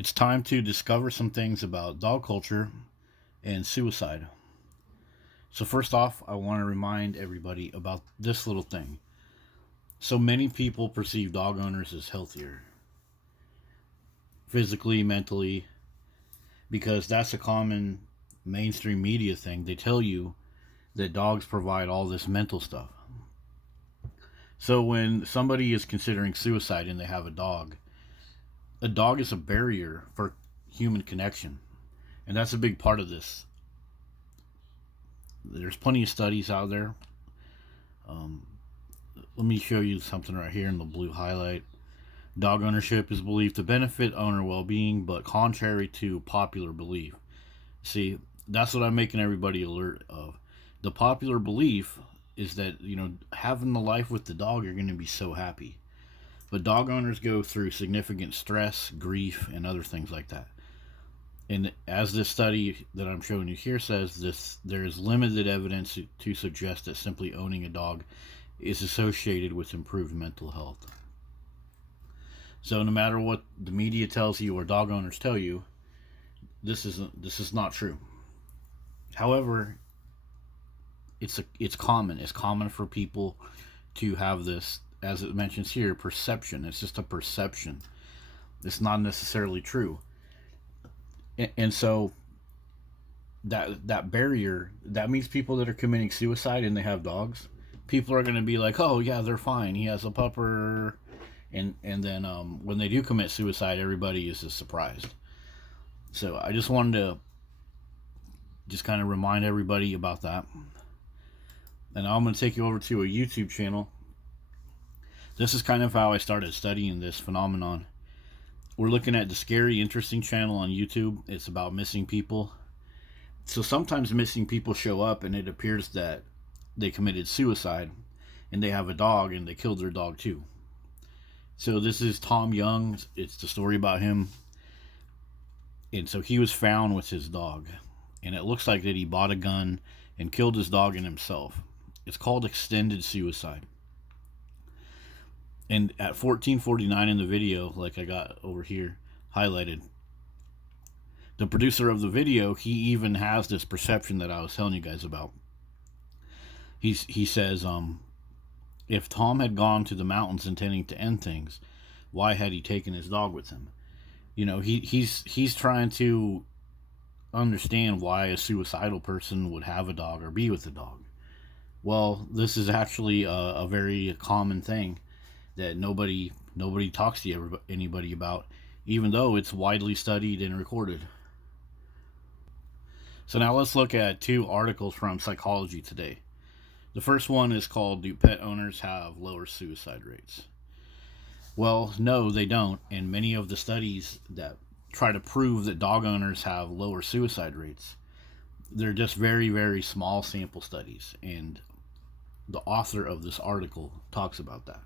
It's time to discover some things about dog culture and suicide. So, first off, I want to remind everybody about this little thing. So many people perceive dog owners as healthier, physically, mentally, because that's a common mainstream media thing. They tell you that dogs provide all this mental stuff. So, when somebody is considering suicide and they have a dog is a barrier for human connection. And that's a big part of this. There's plenty of studies out there. Um, Let me show you something right here in the blue highlight. Dog ownership is believed to benefit owner well-being, but contrary to popular belief. See, that's what I'm making everybody alert of. The popular belief is that, having the life with the dog, you're going to be so happy. But dog owners go through significant stress, grief, and other things like that. And as this study that I'm showing you here says, there is limited evidence to suggest that simply owning a dog is associated with improved mental health. So no matter what the media tells you or dog owners tell you, this is not true. However, it's common. It's common for people to have this, as it mentions here, perception. It's just a perception. It's not necessarily true. And so that barrier, that means people that are committing suicide and they have dogs, people are going to be like, oh yeah, they're fine, he has a pupper. And then when they do commit suicide, everybody is just surprised. So I just wanted to just kind of remind everybody about that. And now I'm going to take you over to a YouTube channel. This is kind of how I started studying this phenomenon. We're looking at the Scary Interesting channel on YouTube. It's about missing people. So sometimes missing people show up and it appears that they committed suicide and they have a dog and they killed their dog too. So this is Tom Young. It's the story about him. And so he was found with his dog. And it looks like that he bought a gun and killed his dog and himself. It's called extended suicide. And at 14:49 in the video, like I got over here highlighted, the producer of the video, he even has this perception that I was telling you guys about. He says, if Tom had gone to the mountains intending to end things, why had he taken his dog with him? He's trying to understand why a suicidal person would have a dog or be with a dog. Well, this is actually a very common thing that nobody talks to anybody about, even though it's widely studied and recorded. So now let's look at two articles from Psychology Today. The first one is called, Do Pet Owners Have Lower Suicide Rates? Well, no, they don't. And many of the studies that try to prove that dog owners have lower suicide rates, they're just very, very small sample studies. And the author of this article talks about that.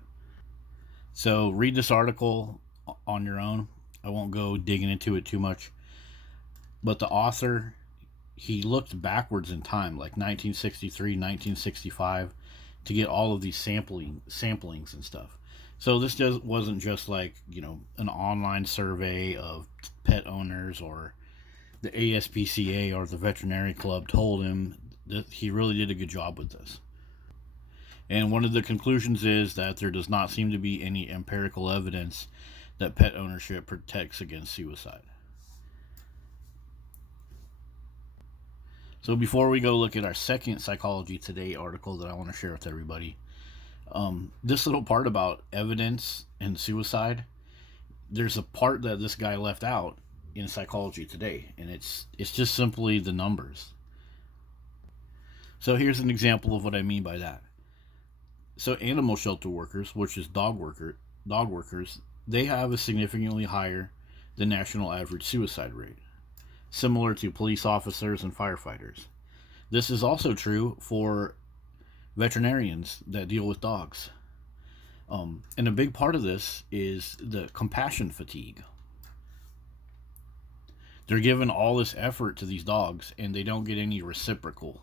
So read this article on your own. I won't go digging into it too much. But the author, he looked backwards in time, like 1963, 1965, to get all of these samplings and stuff. So this wasn't just like, an online survey of pet owners or the ASPCA or the Veterinary Club told him that he really did a good job with this. And one of the conclusions is that there does not seem to be any empirical evidence that pet ownership protects against suicide. So before we go look at our second Psychology Today article that I want to share with everybody, this little part about evidence and suicide, there's a part that this guy left out in Psychology Today, and it's just simply the numbers. So here's an example of what I mean by that. So animal shelter workers, which is dog workers, they have a significantly higher than national average suicide rate, similar to police officers and firefighters. This is also true for veterinarians that deal with dogs. And a big part of this is the compassion fatigue. They're given all this effort to these dogs and they don't get any reciprocal.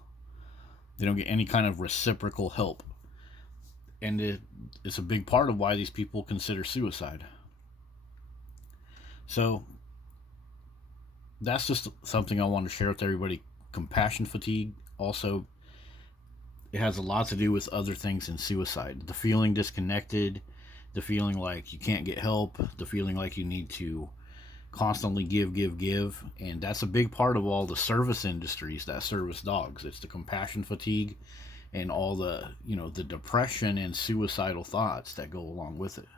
They don't get any kind of reciprocal help. And it's a big part of why these people consider suicide. So that's just something I want to share with everybody. Compassion fatigue also, it has a lot to do with other things in suicide. The feeling disconnected, the feeling like you can't get help, the feeling like you need to constantly give, and that's a big part of all the service industries that service dogs. It's the compassion fatigue and all the, the depression and suicidal thoughts that go along with it.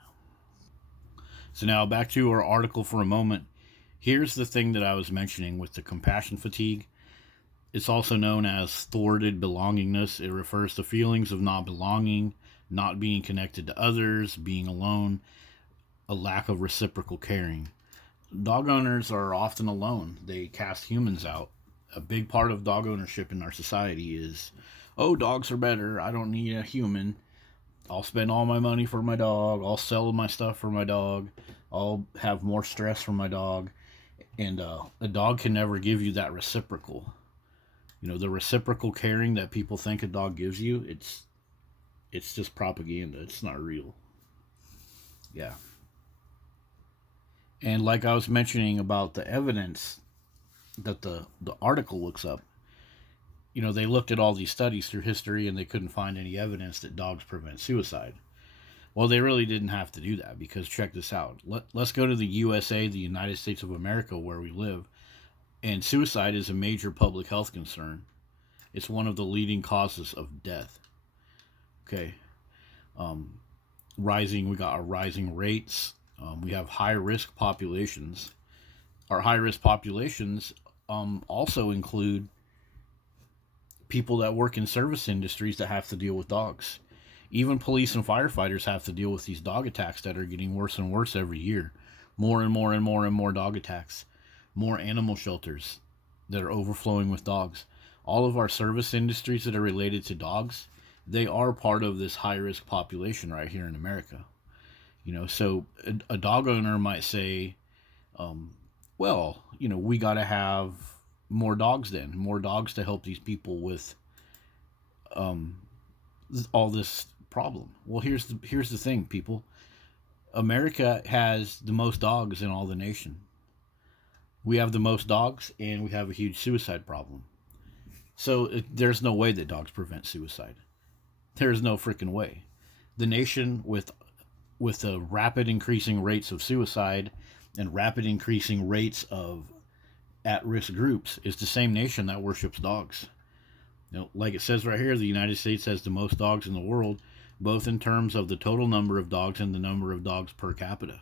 So now back to our article for a moment. Here's the thing that I was mentioning with the compassion fatigue. It's also known as thwarted belongingness. It refers to feelings of not belonging, not being connected to others, being alone, a lack of reciprocal caring. Dog owners are often alone. They cast humans out. A big part of dog ownership in our society is, oh, dogs are better. I don't need a human. I'll spend all my money for my dog. I'll sell my stuff for my dog. I'll have more stress for my dog. And a dog can never give you that reciprocal. The reciprocal caring that people think a dog gives you, it's just propaganda. It's not real. Yeah. And like I was mentioning about the evidence that the article looks up, they looked at all these studies through history and they couldn't find any evidence that dogs prevent suicide. Well, they really didn't have to do that, because check this out. Let's go to the USA, the United States of America, where we live. And suicide is a major public health concern. It's one of the leading causes of death. Okay. We got our rising rates. We have high risk populations. Our high risk populations also include people that work in service industries that have to deal with dogs. Even police and firefighters have to deal with these dog attacks that are getting worse and worse every year. More and more and more and more dog attacks. More animal shelters that are overflowing with dogs. All of our service industries that are related to dogs, they are part of this high risk population right here in America. So a dog owner might say, well, we got to have more dogs then, more dogs to help these people with all this problem. Well, here's the thing, people. America has the most dogs in all the nation. We have the most dogs, and we have a huge suicide problem. So there's no way that dogs prevent suicide. There's no freaking way. The nation with the rapid increasing rates of suicide and rapid increasing rates of at-risk groups is the same nation that worships dogs. Like it says right here, the United States has the most dogs in the world, both in terms of the total number of dogs and the number of dogs per capita.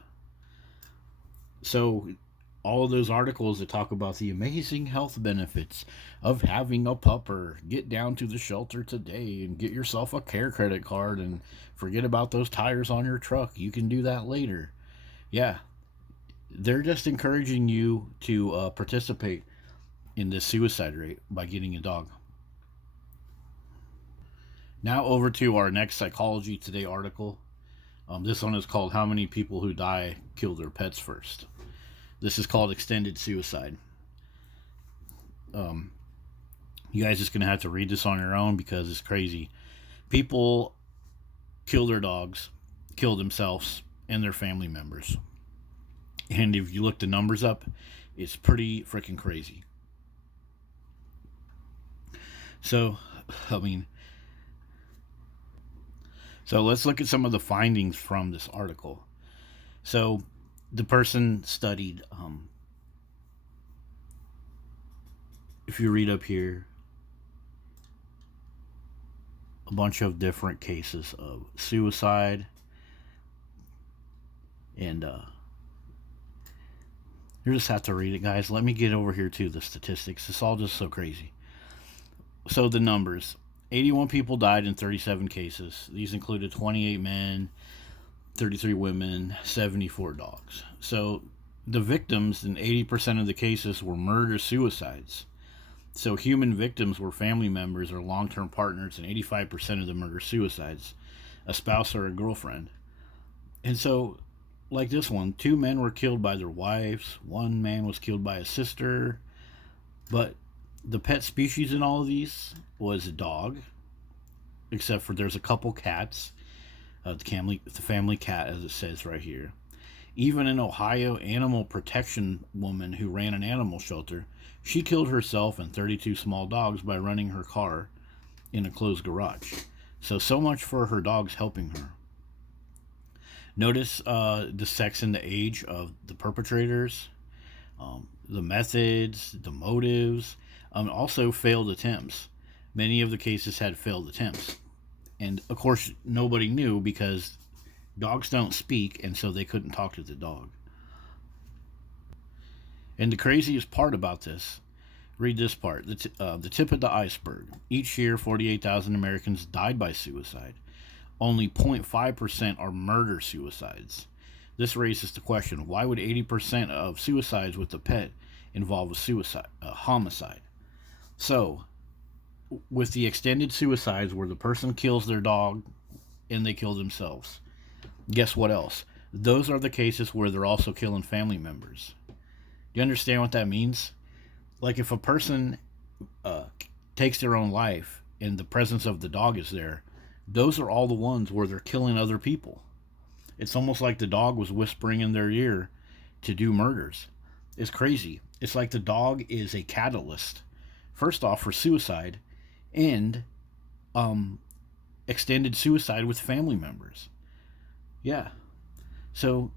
So all of those articles that talk about the amazing health benefits of having a pupper, get down to the shelter today and get yourself a care credit card and forget about those tires on your truck. You can do that later. Yeah, they're just encouraging you to participate in this suicide rate by getting a dog. Now over to our next Psychology Today article. This one is called How Many People Who Die Kill Their Pets First. This is called extended suicide. You guys just going to have to read this on your own because it's crazy. People kill their dogs, kill themselves, and their family members. And if you look the numbers up, it's pretty freaking crazy. So let's look at some of the findings from this article. So the person studied, if you read up here, a bunch of different cases of suicide. And you just have to read it, guys. Let me get over here to the statistics. It's all just so crazy. So the numbers. 81 people died in 37 cases. These included 28 men, 33 women, 74 dogs. So the victims in 80% of the cases were murder-suicides. So human victims were family members or long-term partners in 85% of the murder-suicides, a spouse or a girlfriend. And so, like this one, 2 men were killed by their wives, 1 man was killed by a sister, but the pet species in all of these was a dog, except for there's a couple cats, the family cat, as it says right here. Even an Ohio animal protection woman who ran an animal shelter, she killed herself and 32 small dogs by running her car in a closed garage. So much for her dogs helping her. Notice the sex and the age of the perpetrators, the methods, the motives, also failed attempts. Many of the cases had failed attempts. And of course, nobody knew because dogs don't speak, and so they couldn't talk to the dog. And the craziest part about this, read this part, the tip of the iceberg. Each year, 48,000 Americans died by suicide. Only 0.5% are murder suicides. This raises the question, why would 80% of suicides with a pet involve a homicide? So, with the extended suicides where the person kills their dog and they kill themselves, guess what else? Those are the cases where they're also killing family members. Do you understand what that means? Like if a person takes their own life and the presence of the dog is there, those are all the ones where they're killing other people. It's almost like the dog was whispering in their ear to do murders. It's crazy. It's like the dog is a catalyst, first off, for suicide and extended suicide with family members. Yeah. So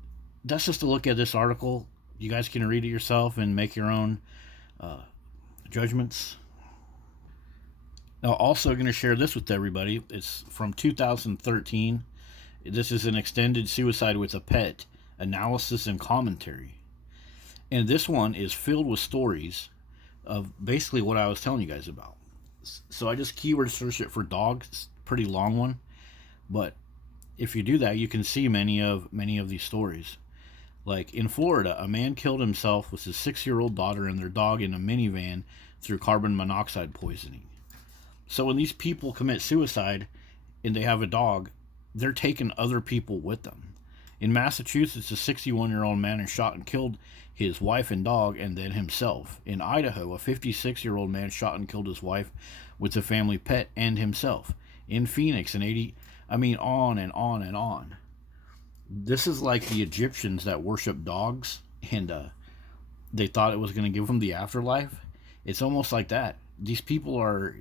that's just a look at this article. You guys can read it yourself and make your own judgments. Now, also going to share this with everybody. It's from 2013. This is an extended suicide with a pet analysis and commentary. And this one is filled with stories of basically what I was telling you guys about. So I just keyword searched it for dogs. Pretty long one. But if you do that, you can see many of these stories. Like in Florida, a man killed himself with his 6-year-old daughter and their dog in a minivan through carbon monoxide poisoning. So when these people commit suicide and they have a dog, they're taking other people with them. In Massachusetts, a 61-year-old man has shot and killed his wife and dog and then himself. In Idaho, a 56-year-old man shot and killed his wife with a family pet and himself. In Phoenix, on and on and on. This is like the Egyptians that worship dogs and they thought it was going to give them the afterlife. It's almost like that. These people are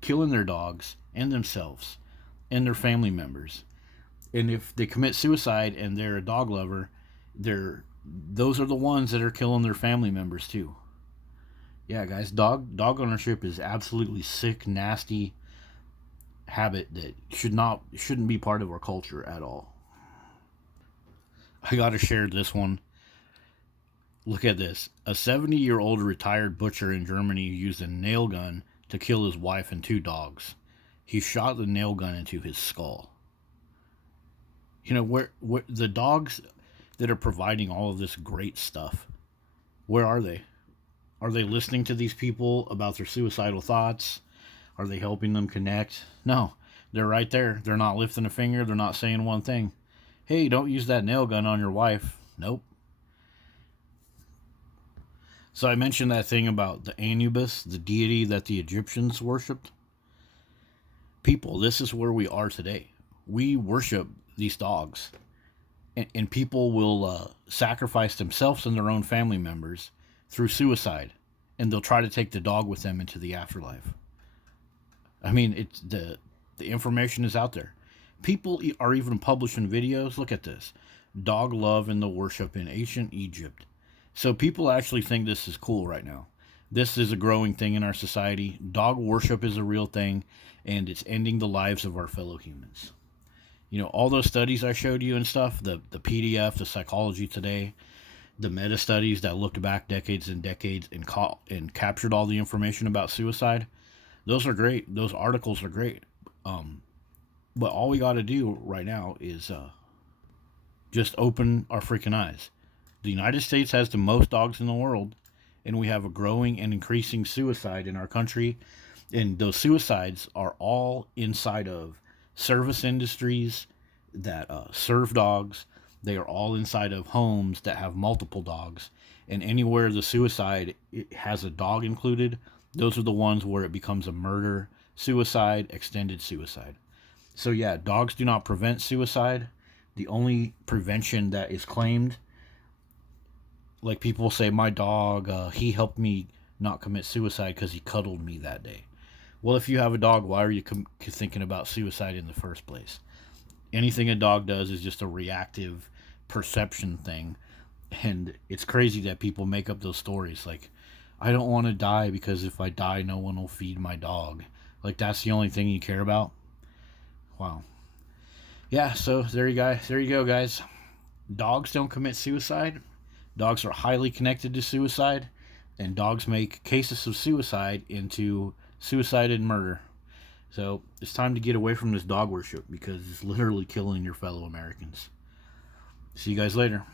killing their dogs and themselves and their family members. And if they commit suicide and they're a dog lover, those are the ones that are killing their family members too. Yeah, guys, dog ownership is absolutely sick, nasty habit that shouldn't be part of our culture at all. I gotta share this one. Look at this. A 70-year-old retired butcher in Germany used a nail gun to kill his wife and 2 dogs. He shot the nail gun into his skull. You know, where the dogs that are providing all of this great stuff, where are they? Are they listening to these people about their suicidal thoughts? Are they helping them connect? No, they're right there. They're not lifting a finger. They're not saying one thing. Hey, don't use that nail gun on your wife. Nope. So I mentioned that thing about the Anubis, the deity that the Egyptians worshipped. People, this is where we are today. We worship these dogs. And people will sacrifice themselves and their own family members through suicide. And they'll try to take the dog with them into the afterlife. I mean, it's the information is out there. People are even publishing videos. Look at this. Dog love and the worship in ancient Egypt. So people actually think this is cool right now. This is a growing thing in our society. Dog worship is a real thing, and it's ending the lives of our fellow humans. You know, all those studies I showed you and stuff, the PDF, the Psychology Today, the meta-studies that looked back decades and decades and captured all the information about suicide, those are great. Those articles are great. But all we got to do right now is just open our freaking eyes. The United States has the most dogs in the world, and we have a growing and increasing suicide in our country. And those suicides are all inside of service industries that serve dogs. They are all inside of homes that have multiple dogs. And anywhere the suicide has a dog included, those are the ones where it becomes a murder, suicide, extended suicide. So yeah, dogs do not prevent suicide. The only prevention that is claimed like people say, my dog, he helped me not commit suicide because he cuddled me that day. Well, if you have a dog, why are you thinking about suicide in the first place? Anything a dog does is just a reactive perception thing. And it's crazy that people make up those stories like, I don't want to die because if I die, no one will feed my dog. Like, that's the only thing you care about? Wow. Yeah, so there you go, guys. Dogs don't commit suicide. Dogs are highly connected to suicide. And dogs make cases of suicide into suicide and murder. So it's time to get away from this dog worship because it's literally killing your fellow Americans. See you guys later.